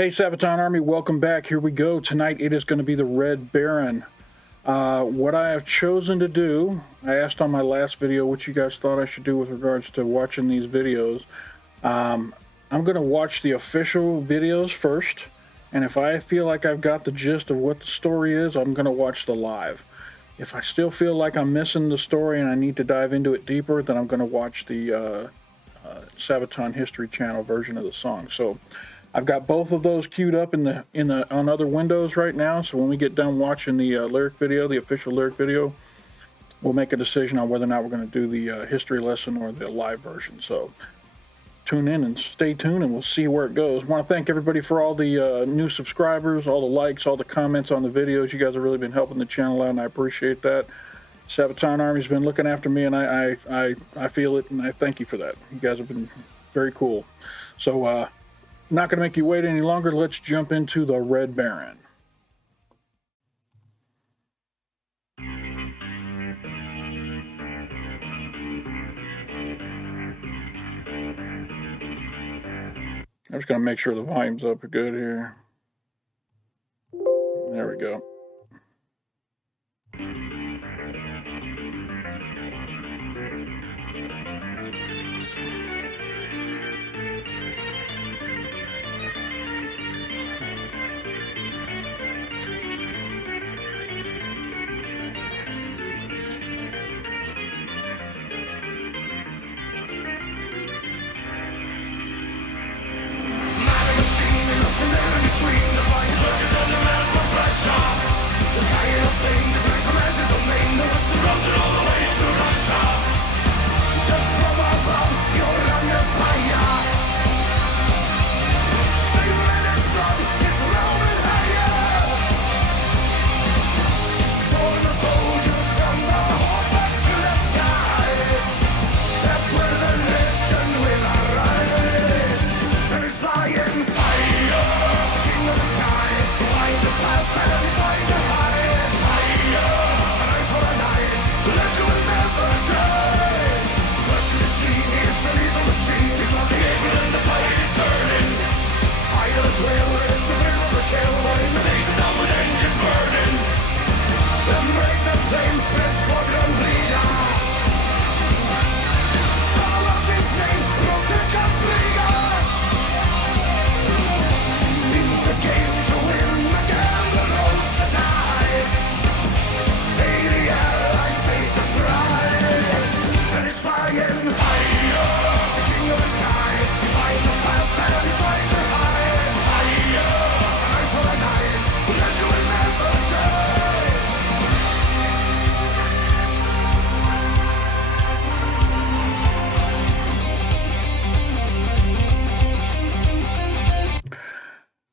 Hey, Sabaton Army, welcome back. Here we go. Tonight it is going to be the Red Baron. What I have chosen to do, I asked on my last video what you guys thought I should do with regards to watching these videos. I'm going to watch the official videos first, and if I feel like I've got the gist of what the story is, I'm going to watch the live. If I still feel like I'm missing the story and I need to dive into it deeper, then I'm going to watch the Sabaton History Channel version of the song. So I've got both of those queued up on other windows right now. So when we get done watching the lyric video, the official lyric video, we'll make a decision on whether or not we're going to do the history lesson or the live version. So tune in and stay tuned, and we'll see where it goes. I want to thank everybody for all the new subscribers, all the likes, all the comments on the videos. You guys have really been helping the channel out, and I appreciate that. Sabaton Army's been looking after me, and I feel it, and I thank you for that. You guys have been very cool. So not going to make you wait any longer. Let's jump into the Red Baron. I'm just going to make sure the volume's up good here. There we go.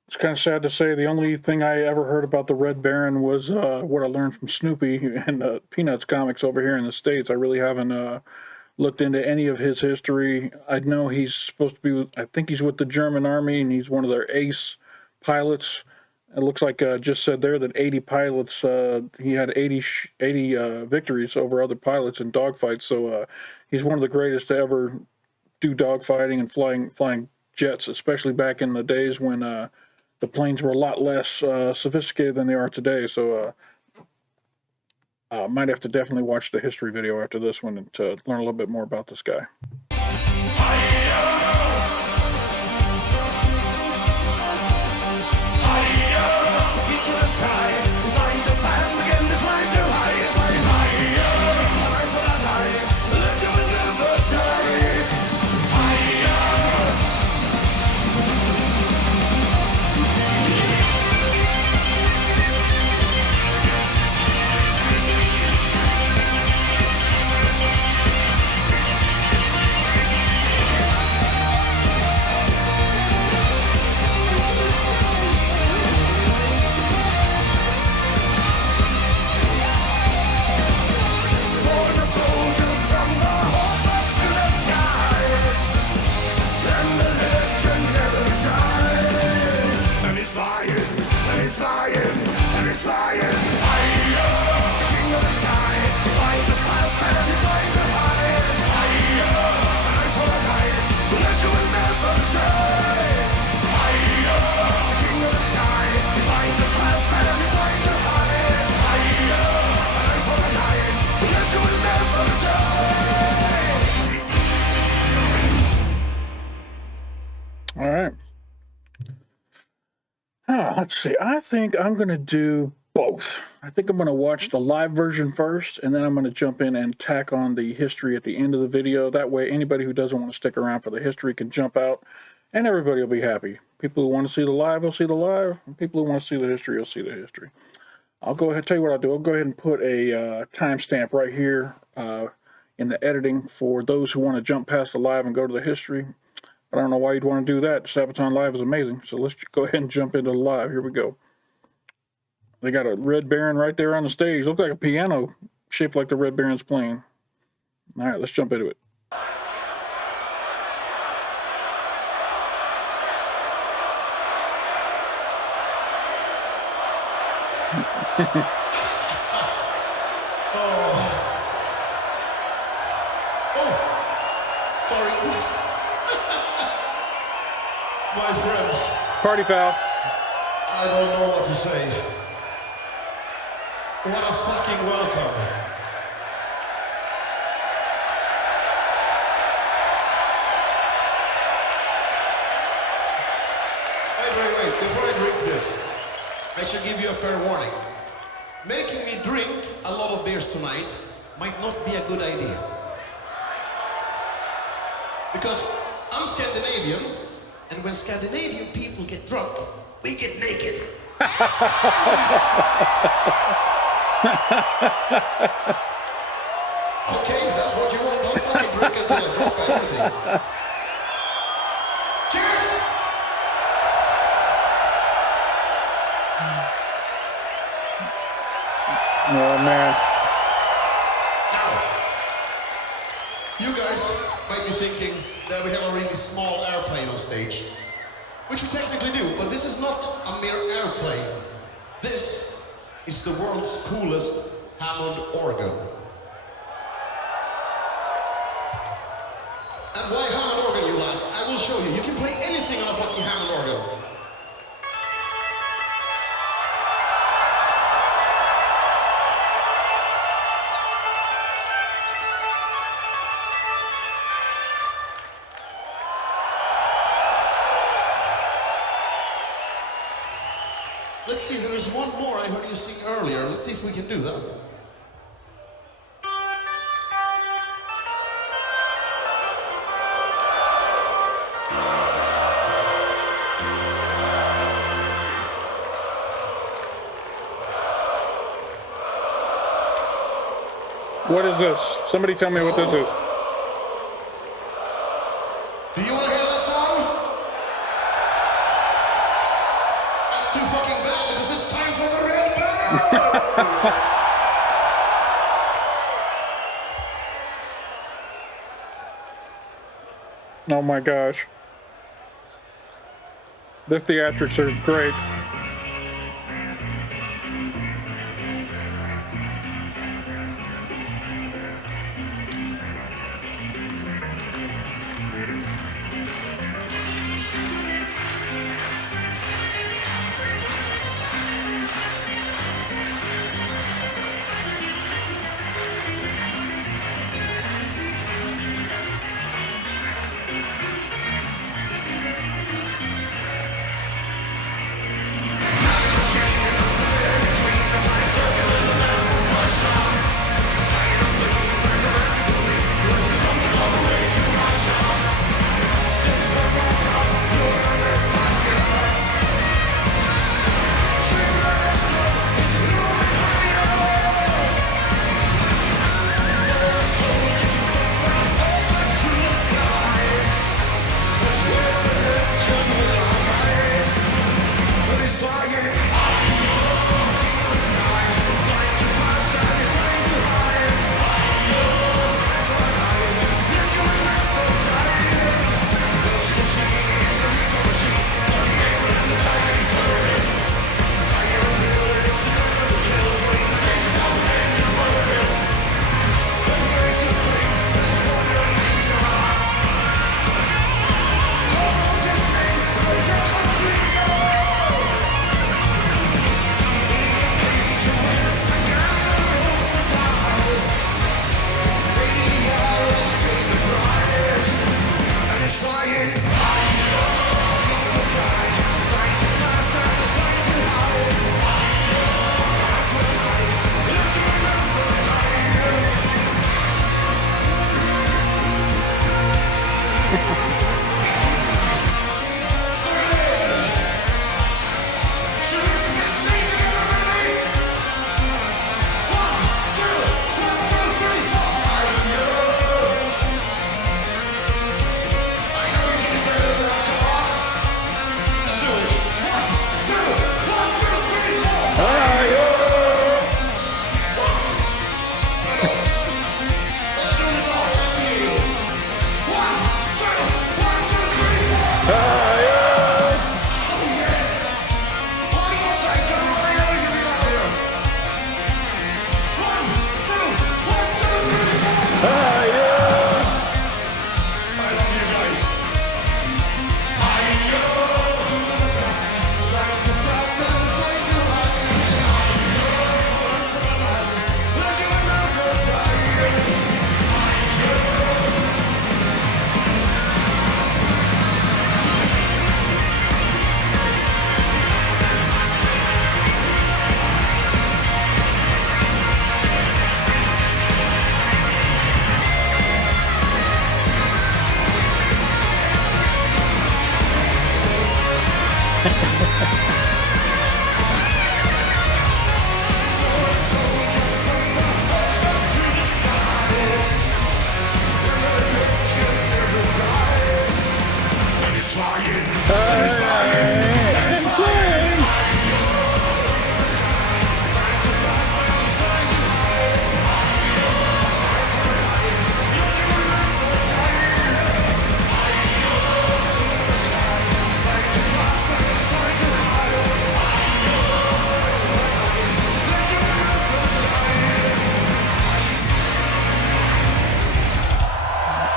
It's kind of sad to say the only thing I ever heard about the Red Baron was what I learned from Snoopy and Peanuts comics over here in the States. I really haven't looked into any of his history. I know he's supposed to be, I think he's with the German army, and he's one of their ace pilots. It looks like just said there that 80 pilots, he had 80 victories over other pilots in dogfights. So he's one of the greatest to ever do dogfighting and flying jets, especially back in the days when the planes were a lot less sophisticated than they are today. So might have to definitely watch the history video after this one to learn a little bit more about this guy. Let's see. I think I'm going to do both. I think I'm going to watch the live version first, and then I'm going to jump in and tack on the history at the end of the video. That way, anybody who doesn't want to stick around for the history can jump out, and everybody will be happy. People who want to see the live will see the live, and people who want to see the history will see the history. I'll go ahead, tell you what I'll do. I'll go ahead and put a timestamp right here in the editing for those who want to jump past the live and go to the history. I don't know why you'd want to do that. Sabaton Live is amazing. So let's go ahead and jump into the live. Here we go. They got a Red Baron right there on the stage. Looks like a piano shaped like the Red Baron's playing. All right, let's jump into it. Sorry. My friends. Party foul. I don't know what to say. What a fucking welcome. Wait. Before I drink this, I should give you a fair warning. Making me drink a lot of beers tonight might not be a good idea. Because I'm Scandinavian, and when Scandinavian people get drunk, we get naked. Okay, if that's what you want, I'll fucking drink until I drop everything. Cheers! Oh, man. Now, you guys might be thinking that we have a really small airplane on stage, which we technically do, but this is not a mere airplane. This is the world's coolest Hammond organ. And why Hammond organ, you ask? I will show you. You can play anything on a fucking Hammond organ. Let's see, there is one more I heard you sing earlier. Let's see if we can do that. What is this? Somebody tell me what this is. Do you want to hear that song? That's too fucking bad because it's time for the Red Baron! Oh my gosh. The theatrics are great.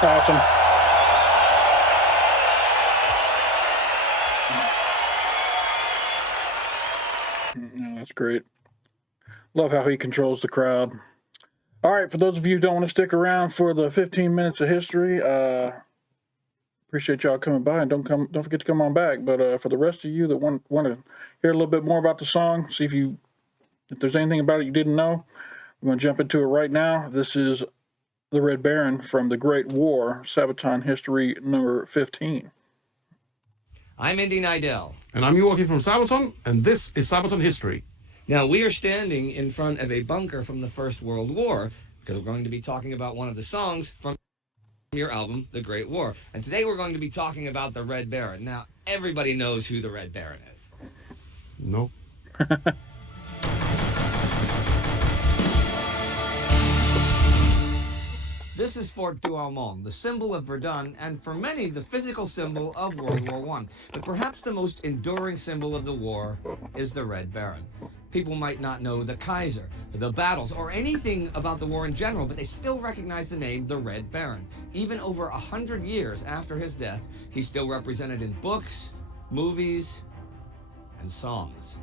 Awesome. Yeah, that's great. Love how he controls the crowd. All right, for those of you who don't want to stick around for the 15 minutes of history, appreciate y'all coming by, and don't forget to come on back. But for the rest of you that want to hear a little bit more about the song, see if there's anything about it you didn't know, we're going to jump into it right now. This is the Red Baron from the Great War, Sabaton History number 15. I'm Indy Nidell. And I'm Joachim from Sabaton, and this is Sabaton History. Now, we are standing in front of a bunker from the First World War, because we're going to be talking about one of the songs from your album, The Great War. And today we're going to be talking about the Red Baron. Now, everybody knows who the Red Baron is. Nope. This is Fort Douaumont, the symbol of Verdun, and for many, the physical symbol of World War I. But perhaps the most enduring symbol of the war is the Red Baron. People might not know the Kaiser, the battles, or anything about the war in general, but they still recognize the name the Red Baron. Even over 100 years after his death, he's still represented in books, movies, and songs.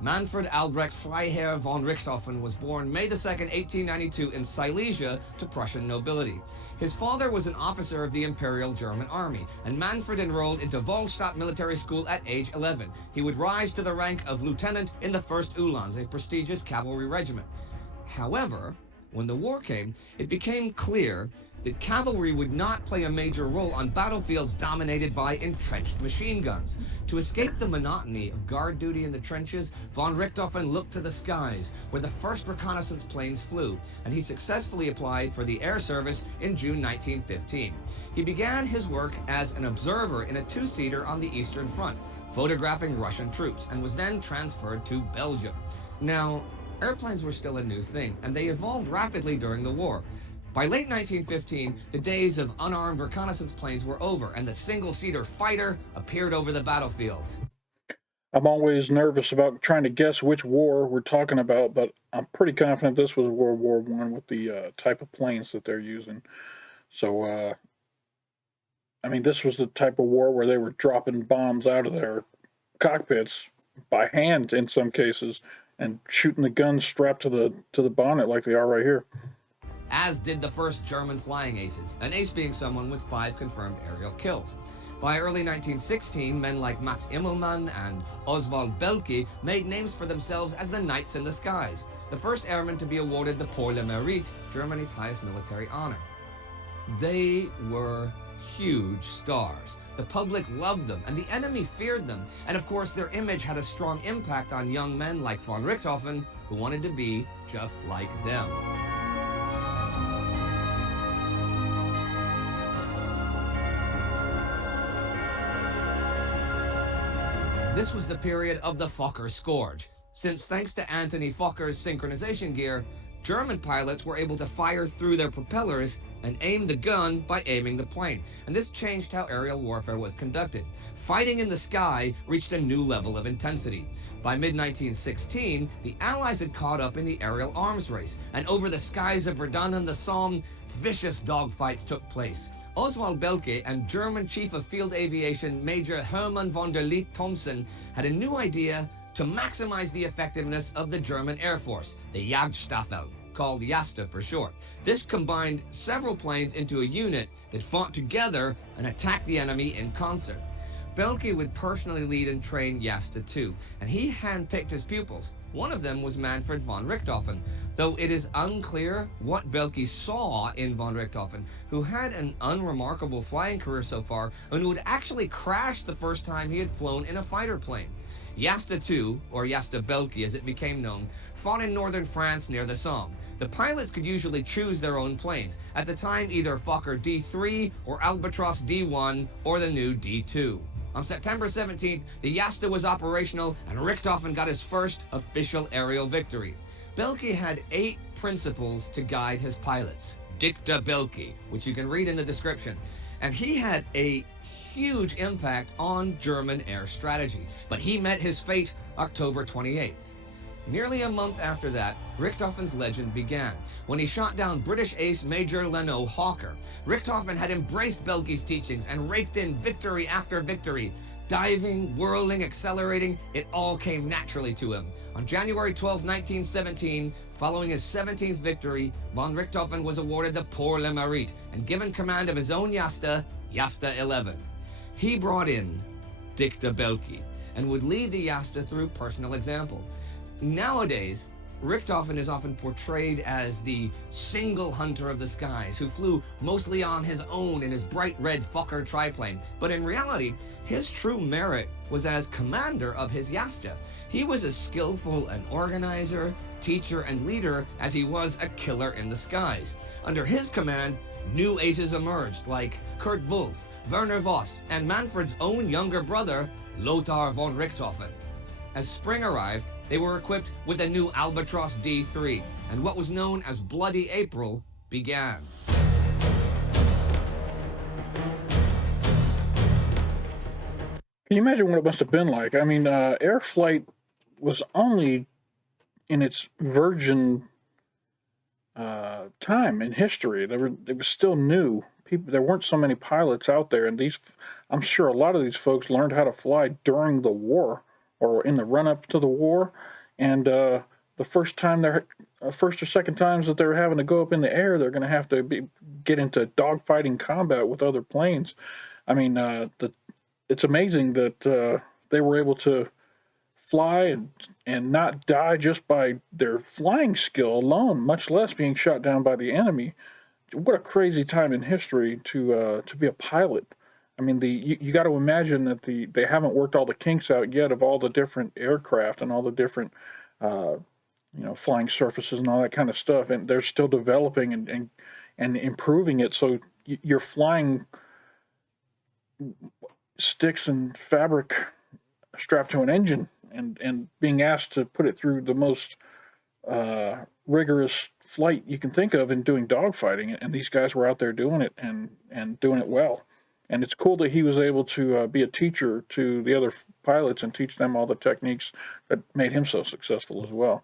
Manfred Albrecht Freiherr von Richthofen was born May 2, 1892 in Silesia to Prussian nobility. His father was an officer of the Imperial German Army, and Manfred enrolled into Wahlstatt Military School at age 11. He would rise to the rank of lieutenant in the 1st Uhlans, a prestigious cavalry regiment. However, when the war came, it became clear that cavalry would not play a major role on battlefields dominated by entrenched machine guns. To escape the monotony of guard duty in the trenches, von Richthofen looked to the skies, where the first reconnaissance planes flew, and he successfully applied for the air service in June 1915. He began his work as an observer in a two-seater on the Eastern Front, photographing Russian troops, and was then transferred to Belgium. Now, airplanes were still a new thing, and they evolved rapidly during the war. By late 1915, the days of unarmed reconnaissance planes were over, and the single-seater fighter appeared over the battlefields. I'm always nervous about trying to guess which war we're talking about, but I'm pretty confident this was World War I with the type of planes that they're using. So, I mean, this was the type of war where they were dropping bombs out of their cockpits by hand in some cases, and shooting the guns strapped to the bonnet like they are right here. As did the first German flying aces, an ace being someone with 5 confirmed aerial kills. By early 1916, men like Max Immelmann and Oswald Belke made names for themselves as the Knights in the Skies, the first airmen to be awarded the Pour le Mérite, Germany's highest military honor. They were huge stars. The public loved them, and the enemy feared them. And of course, their image had a strong impact on young men like von Richthofen, who wanted to be just like them. This was the period of the Fokker Scourge, since thanks to Anthony Fokker's synchronization gear, German pilots were able to fire through their propellers and aim the gun by aiming the plane, and this changed how aerial warfare was conducted. Fighting in the sky reached a new level of intensity. By mid-1916, the Allies had caught up in the aerial arms race, and over the skies of Verdun and the Somme, vicious dogfights took place. Oswald Belke and German Chief of Field Aviation Major Hermann von der Lieth Thomsen had a new idea to maximize the effectiveness of the German Air Force, the Jagdstaffel, called JASTA for short. This combined several planes into a unit that fought together and attacked the enemy in concert. Belke would personally lead and train JASTA too, and he handpicked his pupils. One of them was Manfred von Richthofen, though it is unclear what Belke saw in von Richthofen, who had an unremarkable flying career so far and who had actually crashed the first time he had flown in a fighter plane. Yasta II, or Yasta Belki as it became known, fought in northern France near the Somme. The pilots could usually choose their own planes. At the time, either Fokker D3 or Albatros D1 or the new D2. On September 17th, the Yasta was operational and Richthofen got his first official aerial victory. Belki had 8 principles to guide his pilots. Dicta Belki, which you can read in the description. And he had a huge impact on German air strategy. But he met his fate October 28th. Nearly a month after that, Richthofen's legend began, when he shot down British ace Major Leno Hawker. Richthofen had embraced Belki's teachings and raked in victory after victory. Diving, whirling, accelerating, it all came naturally to him. On January 12, 1917, following his 17th victory, von Richthofen was awarded the Pour le Mérite and given command of his own Yasta, Yasta 11. He brought in Dicta Belki and would lead the Yasta through personal example. Nowadays, Richthofen is often portrayed as the single hunter of the skies who flew mostly on his own in his bright red Fokker triplane. But in reality, his true merit was as commander of his Yasta. He was as skillful an organizer, teacher, and leader as he was a killer in the skies. Under his command, new aces emerged like Kurt Wolff, Werner Voss, and Manfred's own younger brother, Lothar von Richthofen. As spring arrived, they were equipped with a new Albatros D3, and what was known as Bloody April began. Can you imagine what it must have been like? I mean, air flight was only in its virgin time in history. It was still new. There weren't so many pilots out there, and I'm sure a lot of these folks learned how to fly during the war or in the run-up to the war, and the first or second times that they're having to go up in the air, they're going to have to get into dogfighting combat with other planes. I mean, it's amazing that they were able to fly and not die just by their flying skill alone, much less being shot down by the enemy. What a crazy time in history to be a pilot. I mean, you got to imagine that they haven't worked all the kinks out yet of all the different aircraft and all the different flying surfaces and all that kind of stuff, and they're still developing and improving it. So you're flying sticks and fabric strapped to an engine and being asked to put it through the most rigorous flight you can think of and doing dogfighting, and these guys were out there doing it and doing it well. And it's cool that he was able to be a teacher to the other pilots and teach them all the techniques that made him so successful as well.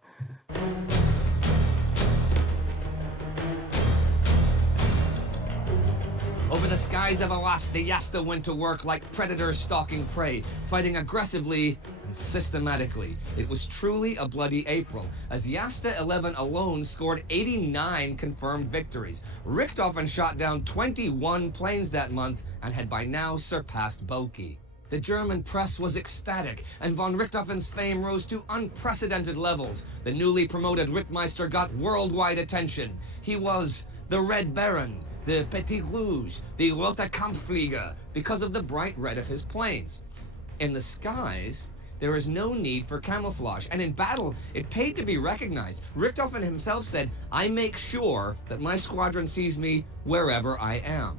Over the skies of Alas, the Yasta went to work like predators stalking prey, fighting aggressively and systematically. It was truly a bloody April, as Yasta 11 alone scored 89 confirmed victories. Richthofen shot down 21 planes that month and had by now surpassed Belki. The German press was ecstatic, and von Richthofen's fame rose to unprecedented levels. The newly promoted Rittmeister got worldwide attention. He was the Red Baron, the Petit Rouge, the Roter Kampfflieger, because of the bright red of his planes. In the skies, there is no need for camouflage, and in battle, it paid to be recognized. Richthofen himself said, "I make sure that my squadron sees me wherever I am."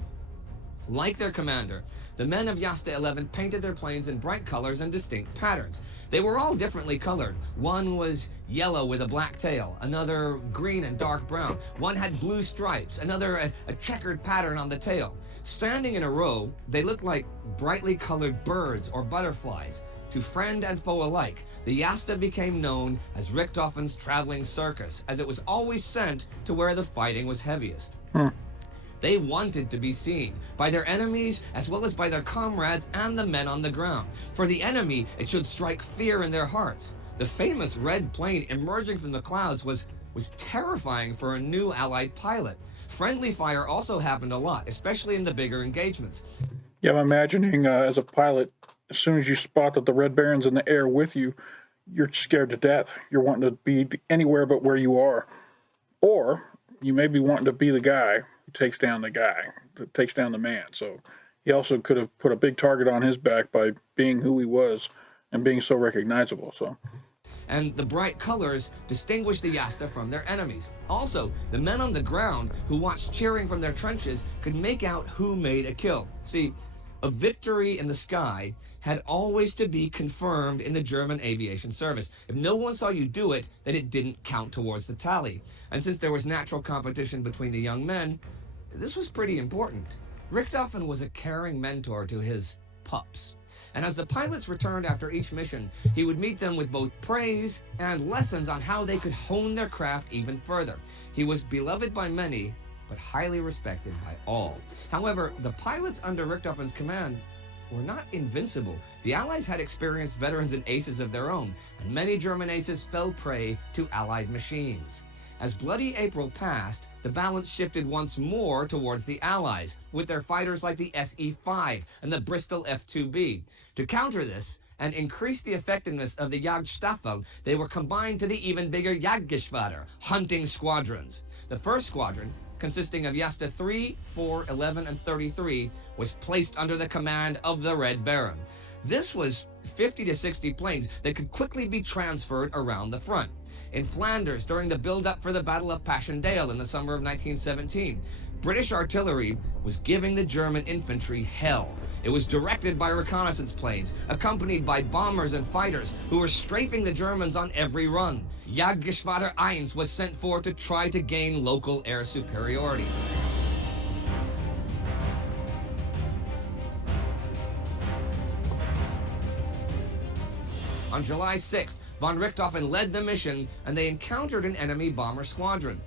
Like their commander, the men of Yasta 11 painted their planes in bright colors and distinct patterns. They were all differently colored. One was yellow with a black tail, another green and dark brown. One had blue stripes, another a checkered pattern on the tail. Standing in a row, they looked like brightly colored birds or butterflies. To friend and foe alike, the Yasta became known as Richthofen's traveling circus, as it was always sent to where the fighting was heaviest. They wanted to be seen by their enemies as well as by their comrades and the men on the ground. For the enemy, it should strike fear in their hearts. The famous red plane emerging from the clouds was terrifying for a new Allied pilot. Friendly fire also happened a lot, especially in the bigger engagements. Yeah, I'm imagining as a pilot, as soon as you spot that the Red Baron's in the air with you, you're scared to death. You're wanting to be anywhere but where you are. Or you may be wanting to be the guy who takes down the guy, that takes down the man. So he also could have put a big target on his back by being who he was and being so recognizable. So and the bright colors distinguished the Yasta from their enemies. Also, the men on the ground who watched cheering from their trenches could make out who made a kill. See, a victory in the sky had always to be confirmed in the German aviation service. If no one saw you do it, then it didn't count towards the tally. And since there was natural competition between the young men, this was pretty important. Richthofen was a caring mentor to his pups. And as the pilots returned after each mission, he would meet them with both praise and lessons on how they could hone their craft even further. He was beloved by many, but highly respected by all. However, the pilots under Richthofen's command were not invincible. The Allies had experienced veterans and aces of their own, and many German aces fell prey to Allied machines. As Bloody April passed, the balance shifted once more towards the Allies, with their fighters like the SE-5 and the Bristol F-2B. To counter this and increase the effectiveness of the Jagdstaffel, they were combined to the even bigger Jagdgeschwader, hunting squadrons. The first squadron, consisting of Jasta 3, 4, 11, and 33, was placed under the command of the Red Baron. This was 50 to 60 planes that could quickly be transferred around the front. In Flanders, during the build-up for the Battle of Passchendaele in the summer of 1917, British artillery was giving the German infantry hell. It was directed by reconnaissance planes, accompanied by bombers and fighters who were strafing the Germans on every run. Jagdgeschwader 1 was sent forth to try to gain local air superiority. On July 6th, von Richthofen led the mission, and they encountered an enemy bomber squadron.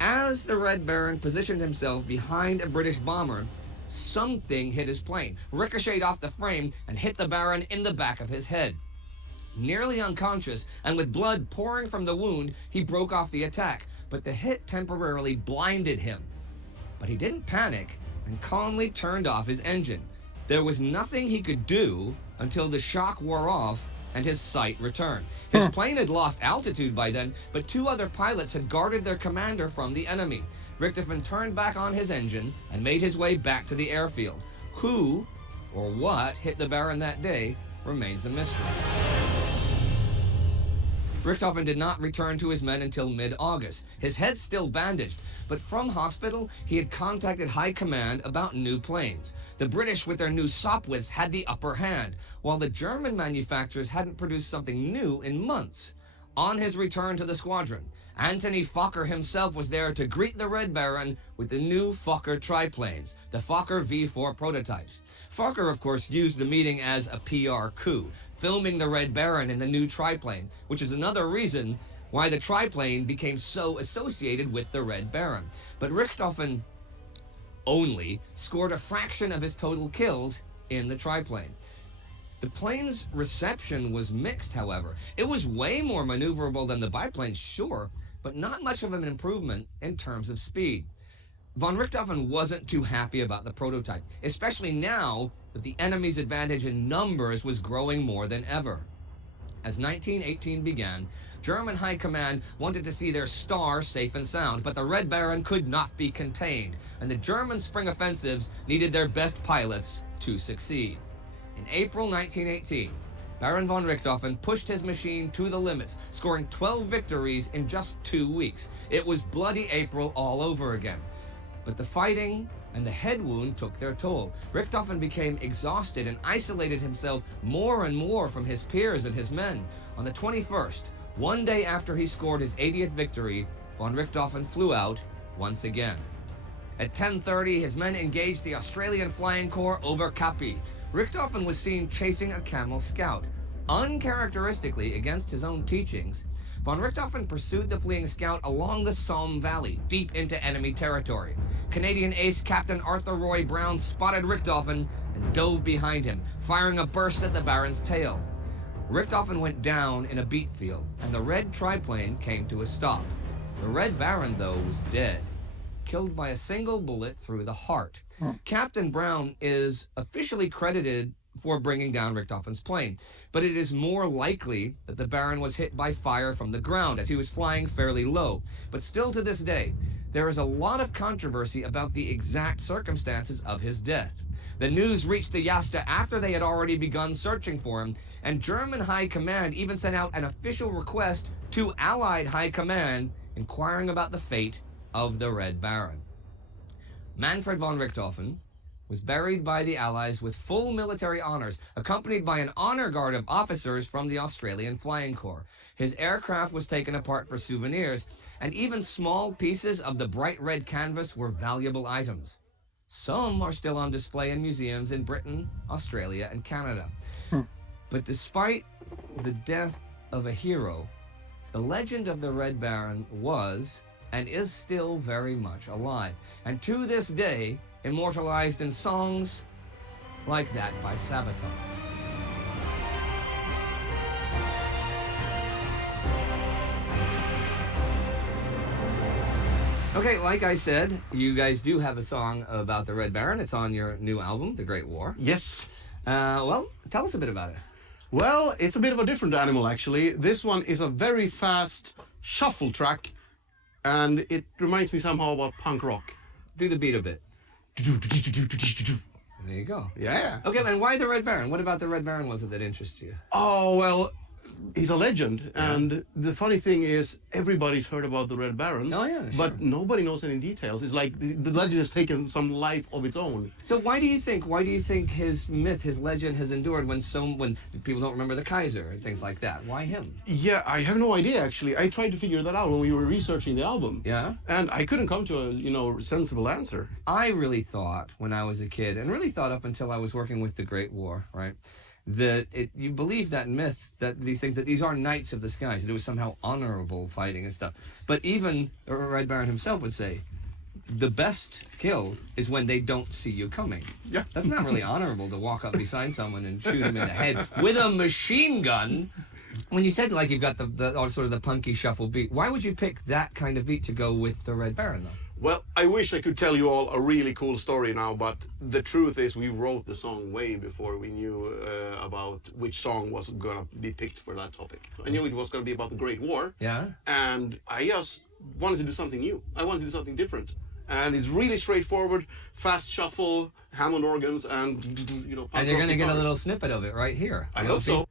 As the Red Baron positioned himself behind a British bomber, something hit his plane, ricocheted off the frame, and hit the Baron in the back of his head. Nearly unconscious, and with blood pouring from the wound, he broke off the attack, but the hit temporarily blinded him. But he didn't panic and calmly turned off his engine. There was nothing he could do until the shock wore off and his sight returned. His plane had lost altitude by then, but two other pilots had guarded their commander from the enemy. Richthofen turned back on his engine and made his way back to the airfield. Who or what hit the Baron that day remains a mystery. Richthofen did not return to his men until mid-August, his head still bandaged, but from hospital he had contacted high command about new planes. The British with their new Sopwiths had the upper hand, while the German manufacturers hadn't produced something new in months. On his return to the squadron, Anthony Fokker himself was there to greet the Red Baron with the new Fokker triplanes, the Fokker V4 prototypes. Fokker, of course, used the meeting as a PR coup, filming the Red Baron in the new triplane, which is another reason why the triplane became so associated with the Red Baron. But Richthofen only scored a fraction of his total kills in the triplane. The plane's reception was mixed, however. It was way more maneuverable than the biplanes, sure, but not much of an improvement in terms of speed. Von Richthofen wasn't too happy about the prototype, especially now that the enemy's advantage in numbers was growing more than ever. As 1918 began, German High Command wanted to see their star safe and sound, but the Red Baron could not be contained, and the German spring offensives needed their best pilots to succeed. In April 1918, Baron von Richthofen pushed his machine to the limits, scoring 12 victories in just 2 weeks. It was Bloody April all over again. But the fighting and the head wound took their toll. Richthofen became exhausted and isolated himself more and more from his peers and his men. On the 21st, one day after he scored his 80th victory, von Richthofen flew out once again. At 10:30, his men engaged the Australian Flying Corps over Capi. Richthofen was seen chasing a Camel Scout. Uncharacteristically against his own teachings, von Richthofen pursued the fleeing scout along the Somme Valley, deep into enemy territory. Canadian ace Captain Arthur Roy Brown spotted Richthofen and dove behind him, firing a burst at the Baron's tail. Richthofen went down in a beet field, and the red triplane came to a stop. The Red Baron, though, was dead, killed by a single bullet through the heart. Captain Brown is officially credited for bringing down Richthofen's plane, but it is more likely that the Baron was hit by fire from the ground as he was flying fairly low. But still to this day, there is a lot of controversy about the exact circumstances of his death. The news reached the Yasta after they had already begun searching for him, and German High Command even sent out an official request to Allied High Command inquiring about the fate of the Red Baron. Manfred von Richthofen was buried by the Allies with full military honors, accompanied by an honor guard of officers from the Australian Flying Corps. His aircraft was taken apart for souvenirs, and even small pieces of the bright red canvas were valuable items. Some are still on display in museums in Britain, Australia, and Canada. But despite the death of a hero, the legend of the Red Baron was and is still very much alive, and to this day immortalized in songs like that by Sabaton. Okay, like I said, you guys do have a song about the Red Baron. It's on your new album, The Great War. Yes. Well, tell us a bit about it. Well, it's a bit of a different animal, actually. This one is a very fast shuffle track, and it reminds me somehow about punk rock. Do the beat a bit. So there you go. Yeah. Okay, and why the Red Baron? What about the Red Baron was it that interests you? Oh, well, he's a legend. And the funny thing is, everybody's heard about the Red Baron. Oh, yeah, But sure. nobody knows any details. It's like the legend has taken some life of its own. So why do you think his myth, his legend has endured when people don't remember the Kaiser and things like that? Why him? Yeah, I have no idea, actually. I tried to figure that out when we were researching the album. Yeah? And I couldn't come to a, sensible answer. I really thought when I was a kid, and really thought up until I was working with the Great War, right? That you believe that myth, that these things, that these are knights of the skies, that it was somehow honorable fighting and stuff. But even Red Baron himself would say, the best kill is when they don't see you coming. Yeah. That's not really honorable to walk up beside someone and shoot him in the head with a machine gun. When you said like you've got the sort of the punky shuffle beat, why would you pick that kind of beat to go with the Red Baron though? Well, I wish I could tell you all a really cool story now, but the truth is we wrote the song way before we knew about which song was going to be picked for that topic. I knew it was going to be about the Great War. Yeah? And I just wanted to do something new. I wanted to do something different. And it's really straightforward, fast shuffle, Hammond organs, and, punk And you're rock going to get a guitars. little snippet of it right here. I hope so.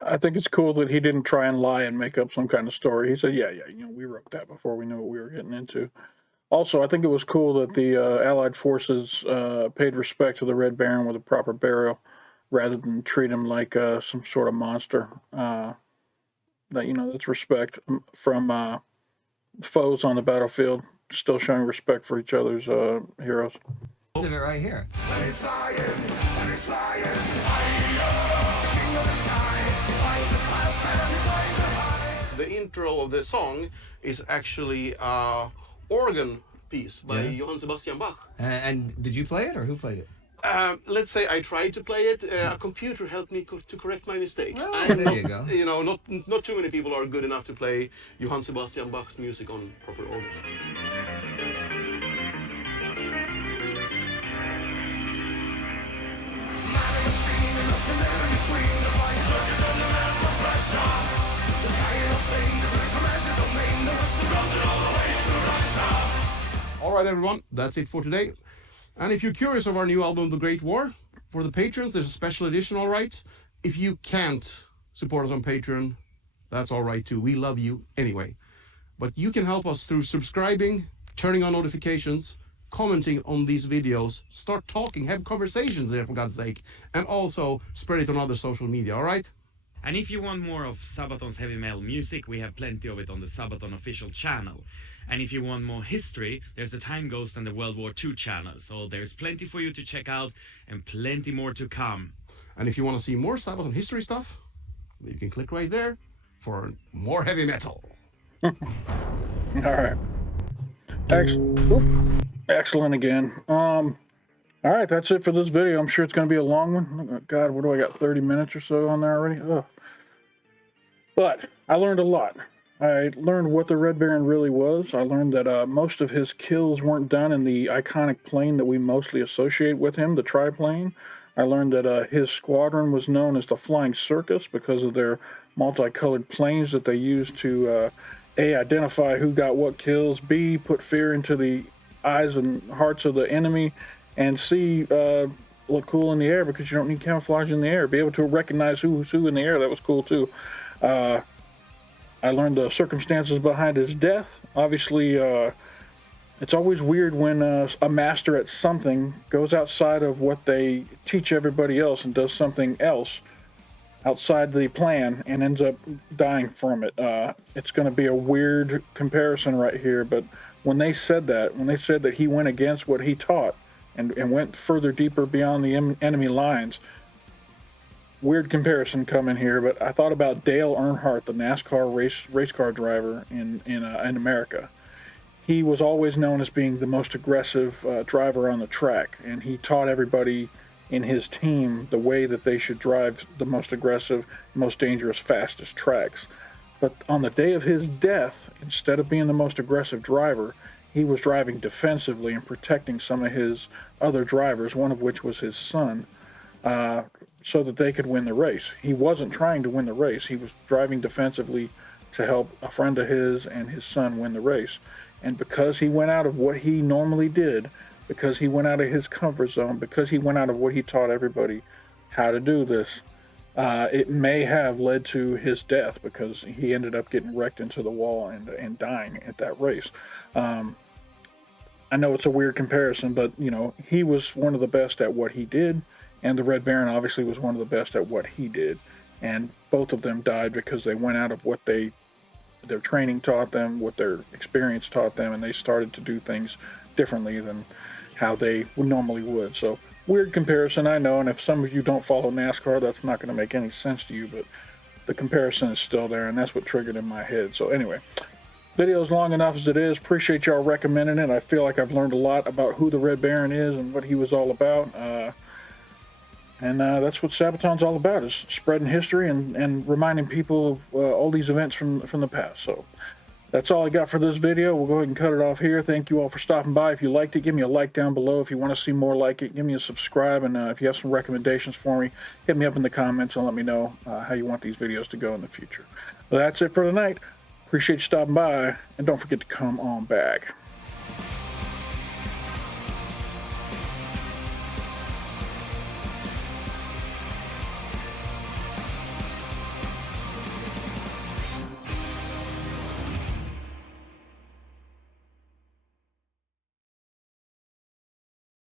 I think it's cool that he didn't try and lie and make up some kind of story. He said, yeah, we wrote that before we knew what we were getting into. Also, I think it was cool that the Allied forces paid respect to the Red Baron with a proper burial rather than treat him like some sort of monster. That's respect from foes on the battlefield, still showing respect for each other's heroes. Of it right here. And he's flying, and he's flying higher. The king of the sky, he's flying too fast, and he's flying too high. The intro of the song is actually organ piece by Johann Sebastian Bach. And did you play it or who played it? Let's say I tried to play it. A computer helped me to correct my mistakes. Oh, there you go. Not too many people are good enough to play Johann Sebastian Bach's music on proper organ. All right, everyone, that's it for today. And if you're curious of our new album, The Great War, for the patrons, there's a special edition, all right? If you can't support us on Patreon, that's all right too. We love you anyway. But you can help us through subscribing, turning on notifications, commenting on these videos, start talking, have conversations there, for God's sake, and also spread it on other social media, all right? And if you want more of Sabaton's heavy metal music, we have plenty of it on the Sabaton official channel. And if you want more history, there's the Time Ghost and the World War II channel. So there's plenty for you to check out and plenty more to come. And if you want to see more Sabaton history stuff, you can click right there for more heavy metal. All right. Excellent again. All right, that's it for this video. I'm sure it's going to be a long one. God, what do I got, 30 minutes or so on there already? Ugh. But I learned a lot. I learned what the Red Baron really was. I learned that most of his kills weren't done in the iconic plane that we mostly associate with him, the triplane. I learned that his squadron was known as the Flying Circus because of their multicolored planes that they used to A, identify who got what kills, B, put fear into the eyes and hearts of the enemy, and C, look cool in the air because you don't need camouflage in the air. Be able to recognize who's who in the air. That was cool too. I learned the circumstances behind his death. Obviously, it's always weird when a master at something goes outside of what they teach everybody else and does something else outside the plan and ends up dying from it. It's going to be a weird comparison right here, but when they said that he went against what he taught and went further deeper beyond the enemy lines, weird comparison coming here, but I thought about Dale Earnhardt, the NASCAR race car driver in America. He was always known as being the most aggressive driver on the track, and he taught everybody in his team the way that they should drive the most aggressive, most dangerous, fastest tracks. But on the day of his death, instead of being the most aggressive driver, he was driving defensively and protecting some of his other drivers, one of which was his son, so that they could win the race. He wasn't trying to win the race. He was driving defensively to help a friend of his and his son win the race. And because he went out of what he normally did, because he went out of his comfort zone, because he went out of what he taught everybody how to do this, it may have led to his death because he ended up getting wrecked into the wall and dying at that race. I know it's a weird comparison, but, you know, he was one of the best at what he did, and the Red Baron obviously was one of the best at what he did. And both of them died because they went out of what their training taught them, what their experience taught them, and they started to do things differently than how they normally would. So, weird comparison, I know, and if some of you don't follow NASCAR, that's not going to make any sense to you, but the comparison is still there, and that's what triggered in my head. So anyway, video's long enough as it is. Appreciate y'all recommending it. I feel like I've learned a lot about who the Red Baron is and what he was all about. And that's what Sabaton's all about, is spreading history and reminding people of all these events from the past. So that's all I got for this video. We'll go ahead and cut it off here. Thank you all for stopping by. If you liked it, give me a like down below. If you want to see more like it, give me a subscribe. And if you have some recommendations for me, hit me up in the comments and let me know how you want these videos to go in the future. Well, that's it for tonight. Appreciate you stopping by, and don't forget to come on back.